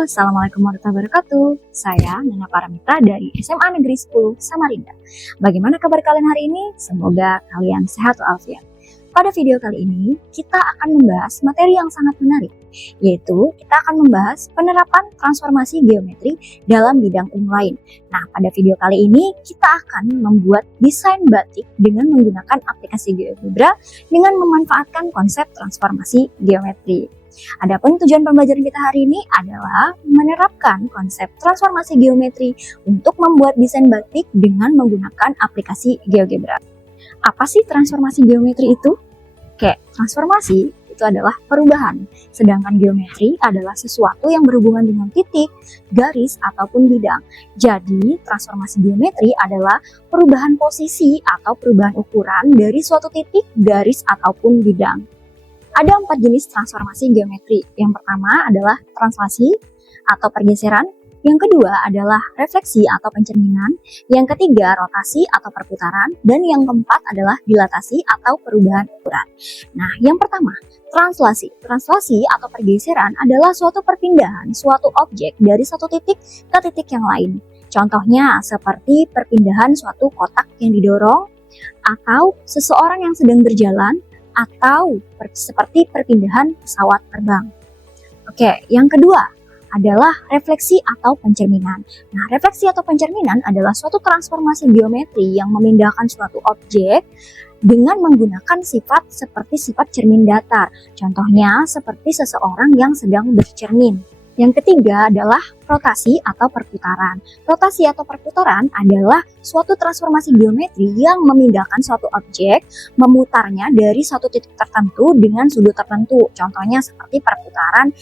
Halo, Assalamualaikum warahmatullahi wabarakatuh. Saya Nana Paramita dari SMA Negeri 10 Samarinda. Bagaimana kabar kalian hari ini? Semoga kalian sehat walafiat. Pada video kali ini, kita akan membahas materi yang sangat menarik, yaitu kita akan membahas penerapan transformasi geometri dalam bidang ilmu lain. Nah, pada video kali ini, kita akan membuat desain batik dengan menggunakan aplikasi GeoGebra dengan memanfaatkan konsep transformasi geometri. Adapun tujuan pembelajaran kita hari ini adalah menerapkan konsep transformasi geometri untuk membuat desain batik dengan menggunakan aplikasi GeoGebra. Apa sih transformasi geometri itu? Oke, transformasi itu adalah perubahan, sedangkan geometri adalah sesuatu yang berhubungan dengan titik, garis, ataupun bidang. Jadi, transformasi geometri adalah perubahan posisi atau perubahan ukuran dari suatu titik, garis, ataupun bidang. Ada 4 jenis transformasi geometri. Yang pertama adalah translasi atau pergeseran. Yang kedua adalah refleksi atau pencerminan. Yang ketiga rotasi atau perputaran. Dan yang keempat adalah dilatasi atau perubahan ukuran. Nah, yang pertama, translasi. Translasi atau pergeseran adalah suatu perpindahan suatu objek dari satu titik ke titik yang lain. Contohnya seperti perpindahan suatu kotak yang didorong, atau seseorang yang sedang berjalan, atau seperti perpindahan pesawat terbang. Oke, yang kedua adalah refleksi atau pencerminan. Nah, refleksi atau pencerminan adalah suatu transformasi geometri yang memindahkan suatu objek dengan menggunakan sifat seperti sifat cermin datar. Contohnya seperti seseorang yang sedang bercermin. Yang ketiga adalah rotasi atau perputaran. Rotasi atau perputaran adalah suatu transformasi geometri yang memindahkan suatu objek, memutarnya dari satu titik tertentu dengan sudut tertentu. Contohnya seperti perputaran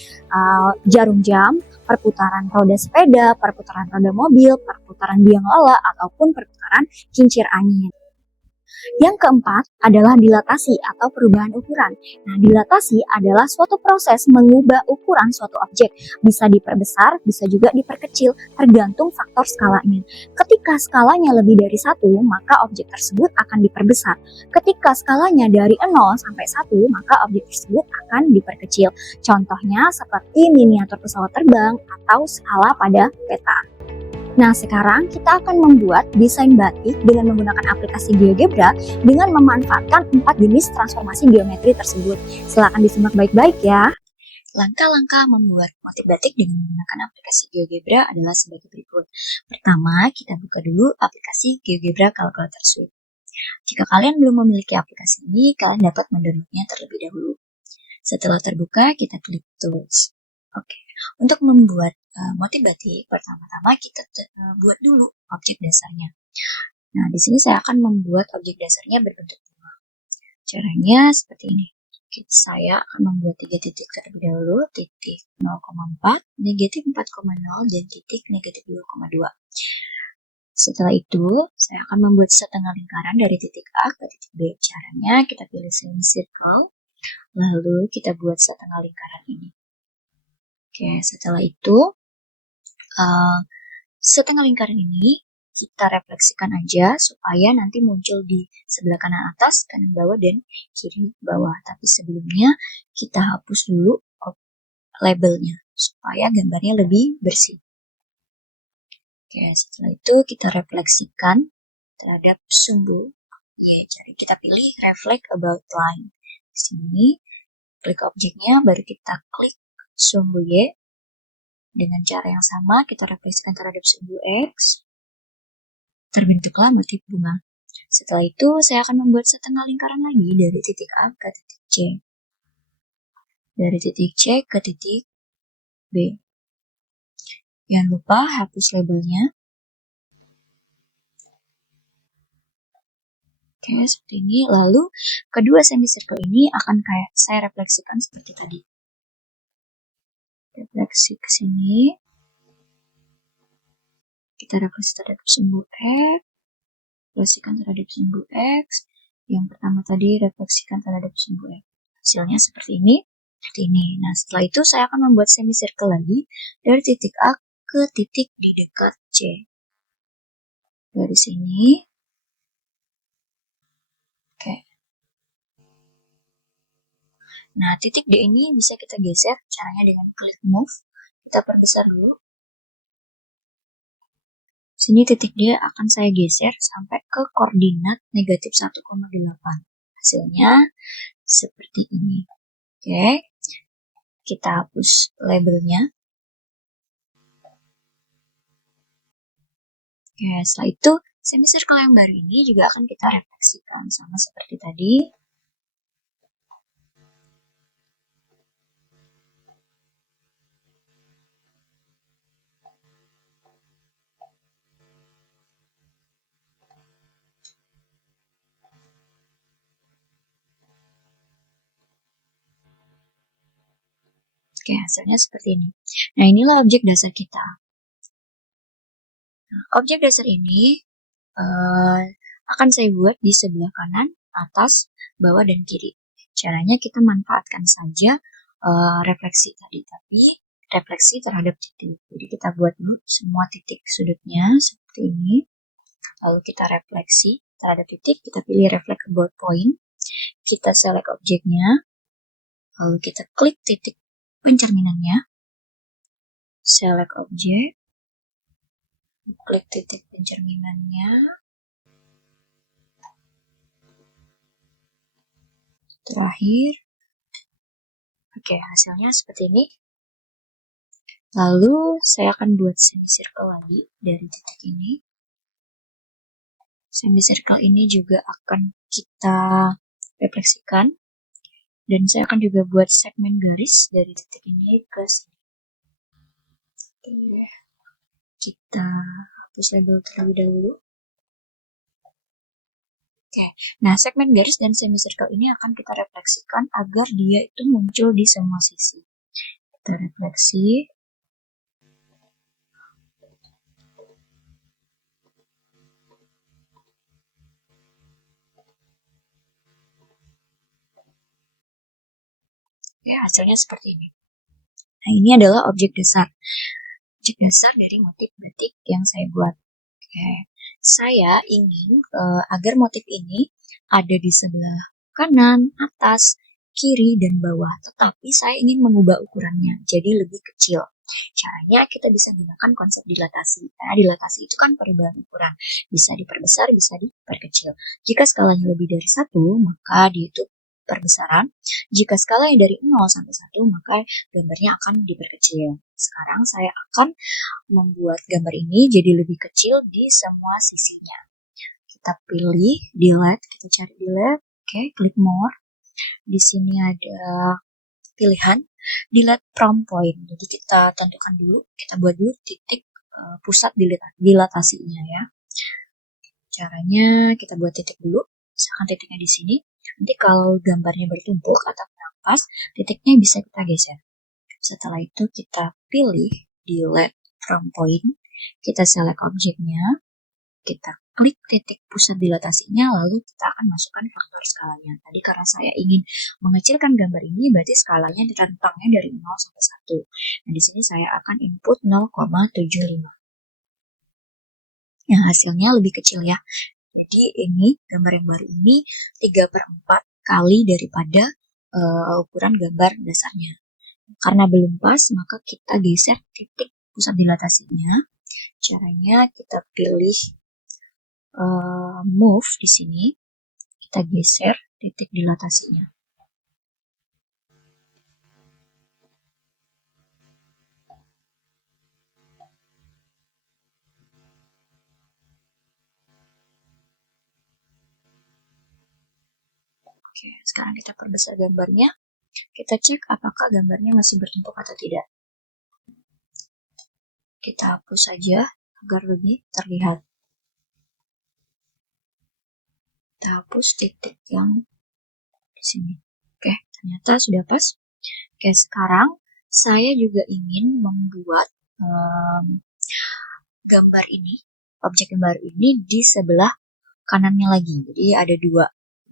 jarum jam, perputaran roda sepeda, perputaran roda mobil, perputaran biang lala, ataupun perputaran kincir angin. Yang keempat adalah dilatasi atau perubahan ukuran. Nah, dilatasi adalah suatu proses mengubah ukuran suatu objek. Bisa diperbesar, bisa juga diperkecil, tergantung faktor skalanya. Ketika skalanya lebih dari 1, maka objek tersebut akan diperbesar. Ketika skalanya dari 0 sampai 1, maka objek tersebut akan diperkecil. Contohnya seperti miniatur pesawat terbang atau skala pada peta. Nah, sekarang kita akan membuat desain batik dengan menggunakan aplikasi GeoGebra dengan memanfaatkan 4 jenis transformasi geometri tersebut. Silakan disimak baik-baik ya. Langkah-langkah membuat motif batik dengan menggunakan aplikasi GeoGebra adalah sebagai berikut. Pertama, kita buka dulu aplikasi GeoGebra Calculator Suite. Jika kalian belum memiliki aplikasi ini, kalian dapat mendownloadnya terlebih dahulu. Setelah terbuka, kita klik Tools. Oke. Untuk membuat motif batik, pertama-tama kita buat dulu objek dasarnya. Nah, di sini saya akan membuat objek dasarnya berbentuk bunga. Caranya seperti ini. Saya akan membuat 3 titik terlebih dahulu, titik 0,4, negatif 4,0, dan titik negatif 2,2. Setelah itu, saya akan membuat setengah lingkaran dari titik A ke titik B. Caranya kita pilih semicircle, lalu kita buat setengah lingkaran ini. Oke, setelah itu setengah lingkaran ini kita refleksikan aja supaya nanti muncul di sebelah kanan atas, kanan bawah, dan kiri bawah. Tapi sebelumnya kita hapus dulu labelnya supaya gambarnya lebih bersih. Oke, setelah itu kita refleksikan terhadap sumbu. Jadi kita pilih reflect about line. Di sini klik objeknya, baru kita klik sumbu Y. Dengan cara yang sama, kita refleksikan terhadap sumbu X. Terbentuklah motif bunga. Setelah itu, saya akan membuat setengah lingkaran lagi dari titik A ke titik C. Dari titik C ke titik B. Jangan lupa hapus labelnya. Oke, seperti ini. Lalu, kedua semicircle ini akan kayak saya refleksikan seperti tadi. Refleksi ke sini. Kita refleksi terhadap sumbu X. Refleksikan terhadap sumbu X. Yang pertama tadi refleksikan terhadap sumbu X. Hasilnya seperti ini. Nah, setelah itu saya akan membuat semicircle lagi dari titik A ke titik di dekat C. Dari sini. Oke. Nah, titik D ini bisa kita geser caranya dengan klik move. Kita perbesar dulu. Sini titik D akan saya geser sampai ke koordinat negatif 1,8. Hasilnya seperti ini. Oke, kita hapus labelnya. Oke, setelah itu semicircle yang baru ini juga akan kita refleksikan sama seperti tadi. Oke, hasilnya seperti ini. Nah, inilah objek dasar kita. Nah, objek dasar ini akan saya buat di sebelah kanan, atas, bawah, dan kiri. Caranya kita manfaatkan saja refleksi tadi, tapi refleksi terhadap titik. Jadi kita buat dulu semua titik sudutnya seperti ini. Lalu kita refleksi terhadap titik, kita pilih reflect about point. Kita select objeknya, lalu kita klik titik pencerminannya, select objek, klik titik pencerminannya, terakhir. Oke, hasilnya seperti ini. Lalu saya akan buat semicircle lagi dari titik ini. Semicircle ini juga akan kita refleksikan. Dan saya akan juga buat segmen garis dari titik ini ke sini. Oke, kita hapus label terlebih dahulu. Oke, nah segmen garis dan semicircle ini akan kita refleksikan agar dia itu muncul di semua sisi. Kita refleksi. Ya, hasilnya seperti ini. Nah, ini adalah objek dasar. Objek dasar dari motif batik yang saya buat. Oke, saya ingin agar motif ini ada di sebelah kanan, atas, kiri, dan bawah. Tetapi saya ingin mengubah ukurannya jadi lebih kecil. Caranya kita bisa gunakan konsep dilatasi. Karena dilatasi itu kan perubahan ukuran. Bisa diperbesar, bisa diperkecil. Jika skalanya lebih dari 1, maka dia itu perbesaran. Jika skalanya dari 0 sampai 1, maka gambarnya akan diperkecil. Sekarang saya akan membuat gambar ini jadi lebih kecil di semua sisinya. Kita pilih delete, kita cari delete, oke, klik more. Di sini ada pilihan delete from point. Jadi kita tentukan dulu, kita buat dulu titik pusat dilatasinya ya. Caranya kita buat titik dulu, misalkan titiknya di sini. Nanti kalau gambarnya bertumpuk atau menampas, titiknya bisa kita geser. Setelah itu kita pilih delete from point, kita select objeknya, kita klik titik pusat dilatasinya, lalu kita akan masukkan faktor skalanya. Tadi karena saya ingin mengecilkan gambar ini, berarti skalanya ditentangnya dari 0 sampai 1. Nah, di sini saya akan input 0,75. Yang hasilnya lebih kecil ya. Jadi ini gambar yang baru ini 3/4 kali daripada ukuran gambar dasarnya. Karena belum pas, maka kita geser titik pusat dilatasinya. Caranya kita pilih move di sini, kita geser titik dilatasinya. Oke, sekarang kita perbesar gambarnya. Kita cek apakah gambarnya masih bertumpuk atau tidak. Kita hapus saja agar lebih terlihat. Kita hapus titik yang di sini. Oke, ternyata sudah pas. Oke, sekarang saya juga ingin membuat gambar ini, objek yang baru ini di sebelah kanannya lagi. Jadi ada 2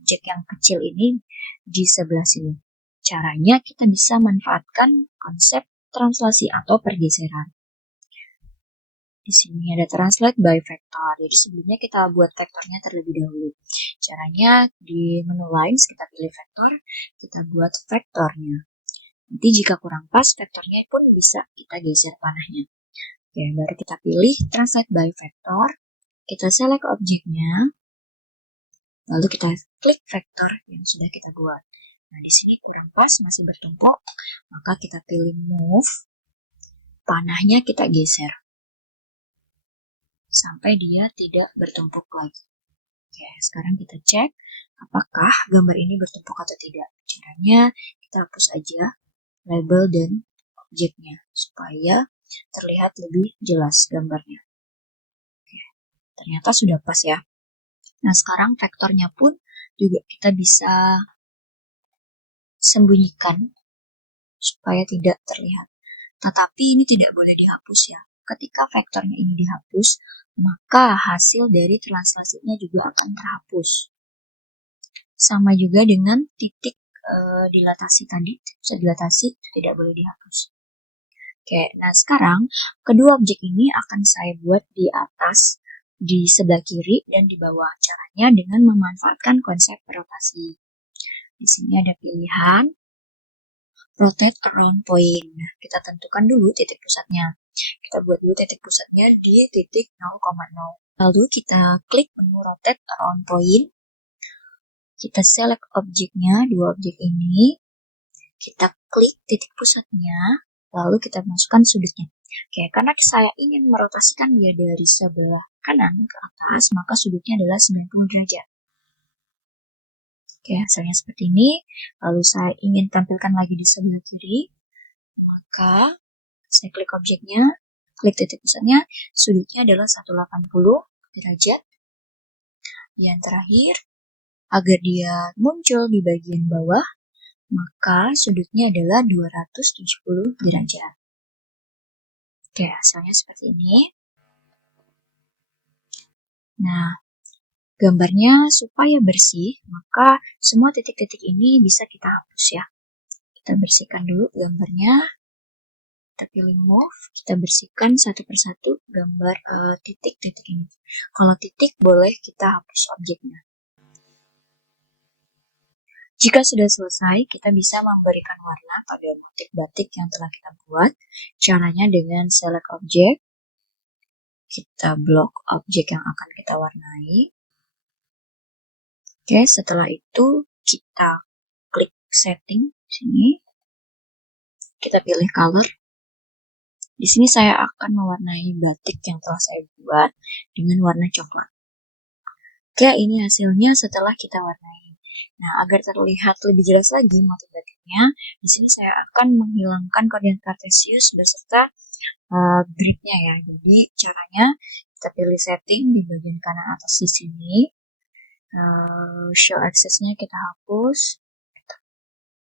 objek yang kecil ini di sebelah sini. Caranya kita bisa manfaatkan konsep translasi atau pergeseran. Di sini ada translate by vector. Jadi sebelumnya kita buat vektornya terlebih dahulu. Caranya di menu lines kita pilih vektor, kita buat vektornya. Nanti jika kurang pas, vektornya pun bisa kita geser panahnya. Oke, baru kita pilih Translate by Vector. Kita select objeknya. Lalu kita klik vektor yang sudah kita buat. Nah, di sini kurang pas, masih bertumpuk. Maka kita pilih Move. Panahnya kita geser sampai dia tidak bertumpuk lagi. Oke, sekarang kita cek apakah gambar ini bertumpuk atau tidak. Caranya kita hapus aja label dan objeknya supaya terlihat lebih jelas gambarnya. Oke, ternyata sudah pas ya. Nah, sekarang vektornya pun juga kita bisa sembunyikan supaya tidak terlihat. Tetapi ini tidak boleh dihapus ya. Ketika vektornya ini dihapus, maka hasil dari translasinya juga akan terhapus. Sama juga dengan titik dilatasi tadi, bisa dilatasi, tidak boleh dihapus. Oke, nah sekarang kedua objek ini akan saya buat di atas, di sebelah kiri, dan di bawah. Caranya dengan memanfaatkan konsep rotasi. Di sini ada pilihan Rotate Around Point. Nah, kita tentukan dulu titik pusatnya. Kita buat dulu titik pusatnya di titik 0,0. Lalu kita klik menu Rotate Around Point. Kita select objeknya, dua objek ini. Kita klik titik pusatnya, lalu kita masukkan sudutnya. Oke, karena saya ingin merotasikan dia dari sebelah kanan ke atas, maka sudutnya adalah 90 derajat. Oke, hasilnya seperti ini. Lalu saya ingin tampilkan lagi di sebelah kiri, maka saya klik objeknya, klik titik pusatnya, sudutnya adalah 180 derajat. Yang terakhir, agar dia muncul di bagian bawah, maka sudutnya adalah 270 derajat. Oke, hasilnya seperti ini. Nah, gambarnya supaya bersih, maka semua titik-titik ini bisa kita hapus ya. Kita bersihkan dulu gambarnya. Kita pilih Move, kita bersihkan satu persatu gambar titik-titik ini. Kalau titik boleh kita hapus objeknya. Jika sudah selesai, kita bisa memberikan warna pada motif batik yang telah kita buat. Caranya dengan select objek, kita blok objek yang akan kita warnai. Oke, setelah itu kita klik setting di sini. Kita pilih color. Di sini saya akan mewarnai batik yang telah saya buat dengan warna coklat. Oke, ini hasilnya setelah kita warnai. Nah, agar terlihat lebih jelas lagi motif batiknya, di sini saya akan menghilangkan koordinat kartesius beserta gridnya ya. Jadi caranya kita pilih setting di bagian kanan atas di sini. Show access-nya kita hapus.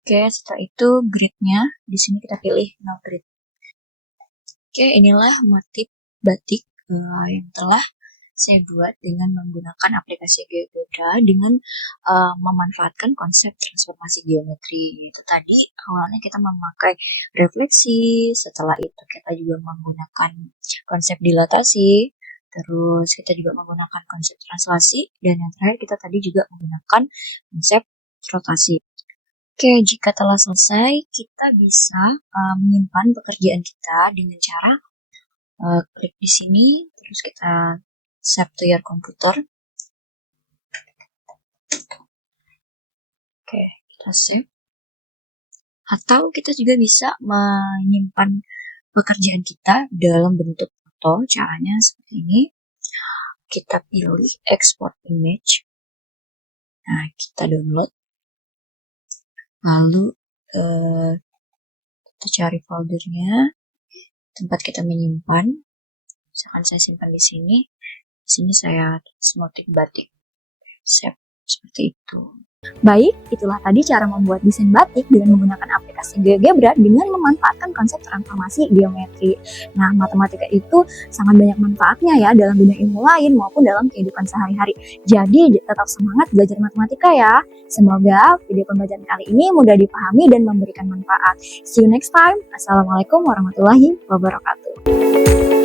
Oke, setelah itu gridnya di sini kita pilih no grid. Oke, inilah motif batik yang telah saya buat dengan menggunakan aplikasi GeoGebra dengan memanfaatkan konsep transformasi geometri. Itu tadi awalnya kita memakai refleksi, setelah itu kita juga menggunakan konsep dilatasi, terus kita juga menggunakan konsep translasi, dan yang terakhir kita tadi juga menggunakan konsep rotasi. Oke, jika telah selesai, kita bisa menyimpan pekerjaan kita dengan cara klik di sini, terus kita save to your computer. Oke, kita save. Atau kita juga bisa menyimpan pekerjaan kita dalam bentuk foto. Caranya seperti ini. Kita pilih export image. Nah, kita download. Lalu kita cari foldernya, tempat kita menyimpan. Misalkan saya simpan di sini. Di sini saya tulis motif batik. Save seperti itu. Baik, itulah tadi cara membuat desain batik dengan menggunakan aplikasi GeoGebra dengan memanfaatkan konsep transformasi geometri. Nah, matematika itu sangat banyak manfaatnya ya dalam bidang ilmu lain maupun dalam kehidupan sehari-hari. Jadi, tetap semangat belajar matematika ya. Semoga video pembelajaran kali ini mudah dipahami dan memberikan manfaat. See you next time. Assalamualaikum warahmatullahi wabarakatuh.